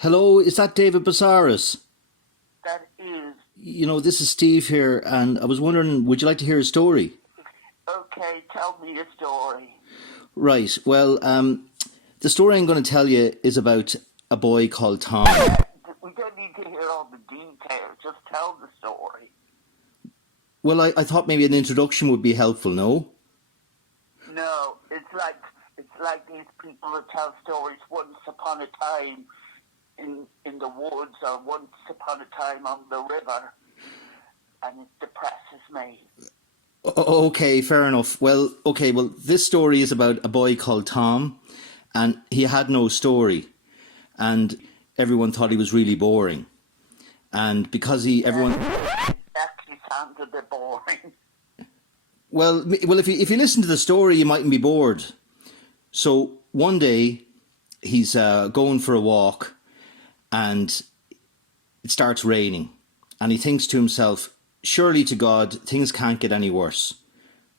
Hello, is that David Busaras? That is. This is Steve here, and I was wondering, would you like to hear a story? Okay, tell me a story. Right, well, the story I'm going to tell you is about a boy called Tom. We don't need to hear all the details, just tell the story. Well, I thought maybe an introduction would be helpful, no? No, it's like these people that tell stories once upon a time in the woods or once upon a time on the river, and it depresses me. Okay, fair enough. Well, this story is about a boy called Tom, and he had no story, and everyone thought he was really boring. And because everyone, Actually sounds a bit boring. well, if you listen to the story, you mightn't be bored. So one day, he's going for a walk, and it starts raining, and he thinks to himself, surely to God, things can't get any worse.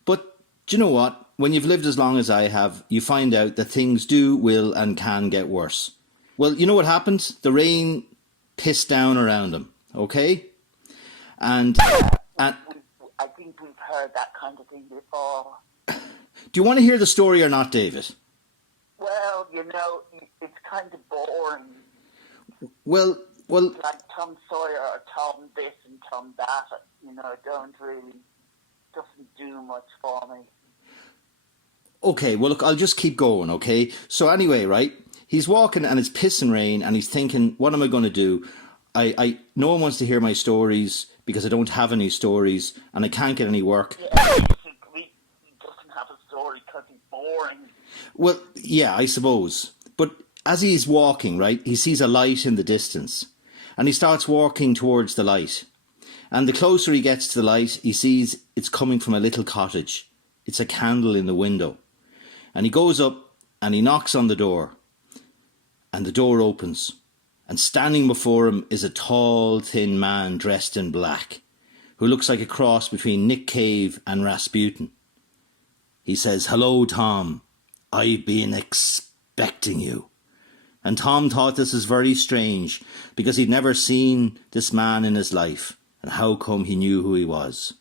But do you know what? When you've lived as long as I have, you find out that things do, will, and can get worse. Well, you know what happened? The rain pissed down around him, okay? And, and I think we've heard that kind of thing before. do you want to hear the story or not, David? Well, it's kind of boring. Well, Like Tom Sawyer or Tom this and Tom that, don't really, doesn't do much for me. okay, well, look, I'll just keep going, okay? So anyway, right, he's walking and it's pissing rain and he's thinking, what am I going to do? No one wants to hear my stories because I don't have any stories and I can't get any work. Yeah, basically, he doesn't have a story because he's boring. Well, yeah, I suppose. But as he's walking, right, he sees a light in the distance and he starts walking towards the light. And the closer he gets to the light, he sees it's coming from a little cottage. It's a candle in the window. And he goes up and he knocks on the door. And the door opens. And standing before him is a tall, thin man dressed in black, who looks like a cross between Nick Cave and Rasputin. He says, hello, Tom. I've been expecting you. And Tom thought this was very strange, because he'd never seen this man in his life, and how come he knew who he was.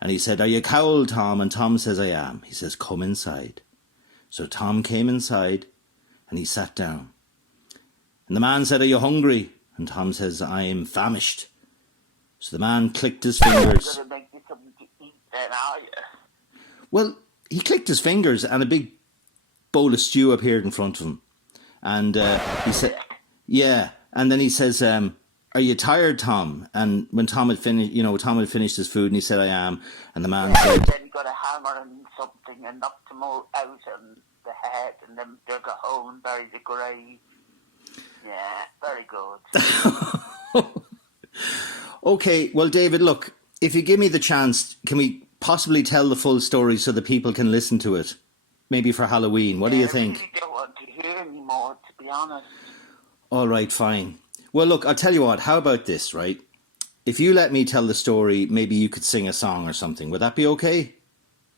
And he said, are you cowled, Tom? And Tom says, I am. He says, come inside. So Tom came inside, and he sat down. And the man said, are you hungry? And Tom says, I am famished. So the man clicked his fingers. I'm going to make you something to eat then, are you? Well, he clicked his fingers, and a big bowl of stew appeared in front of him. And he said, yeah. And then he says, are you tired, Tom? And when Tom had finished his food, and he said, I am. And the man said, then he got a hammer and something and knocked him all out on the head and then dug a hole and buried the grave. Yeah, very good. okay, well, David, look, if you give me the chance, can we possibly tell the full story so that people can listen to it? Maybe for Halloween. What do you think? I really don't want to hear anymore, to be honest. All right, fine. Well, look, I'll tell you what. How about this, right? If you let me tell the story, maybe you could sing a song or something. Would that be okay?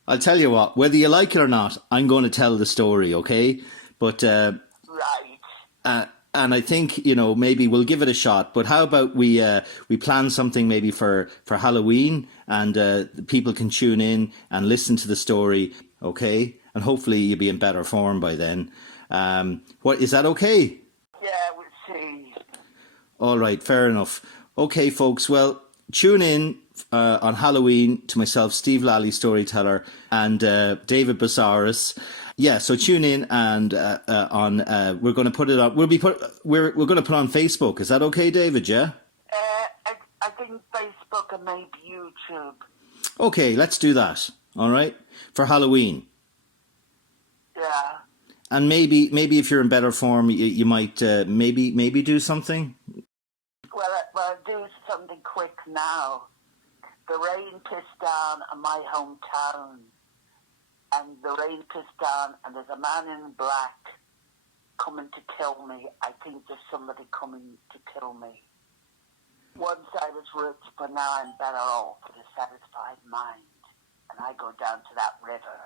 I'll tell you what. Whether you like it or not, I'm going to tell the story, okay? But Right. and I think maybe we'll give it a shot. But how about we plan something maybe for Halloween, and the people can tune in and listen to the story, okay? And hopefully you'll be in better form by then. What is that okay? Yeah, we'll see. All right, fair enough. Okay, folks. Well, tune in on Halloween to myself, Steve Lally, storyteller, and David Busaras. Yeah, so tune in and we're going to put it on. We're going to put it on Facebook. Is that okay, David? Yeah. I think Facebook and maybe YouTube. Okay, let's do that. All right, for Halloween. Yeah. And maybe if you're in better form, you might maybe do something. Well, I'll do something quick now. The rain pissed down on my hometown, and the rain pissed down, and there's a man in black coming to kill me. I think there's somebody coming to kill me. Once I was rich, but now I'm better off with a satisfied mind. And I go down to that river,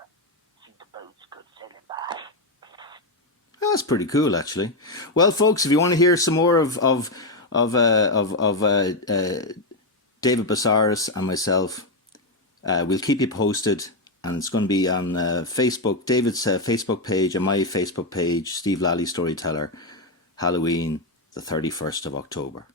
see the boats go sailing by. That's pretty cool, actually. Well, folks, if you want to hear some more of David Busaras and myself, we'll keep you posted, and it's going to be on Facebook, David's Facebook page and my Facebook page, Steve Lally Storyteller, Halloween, the 31st of October.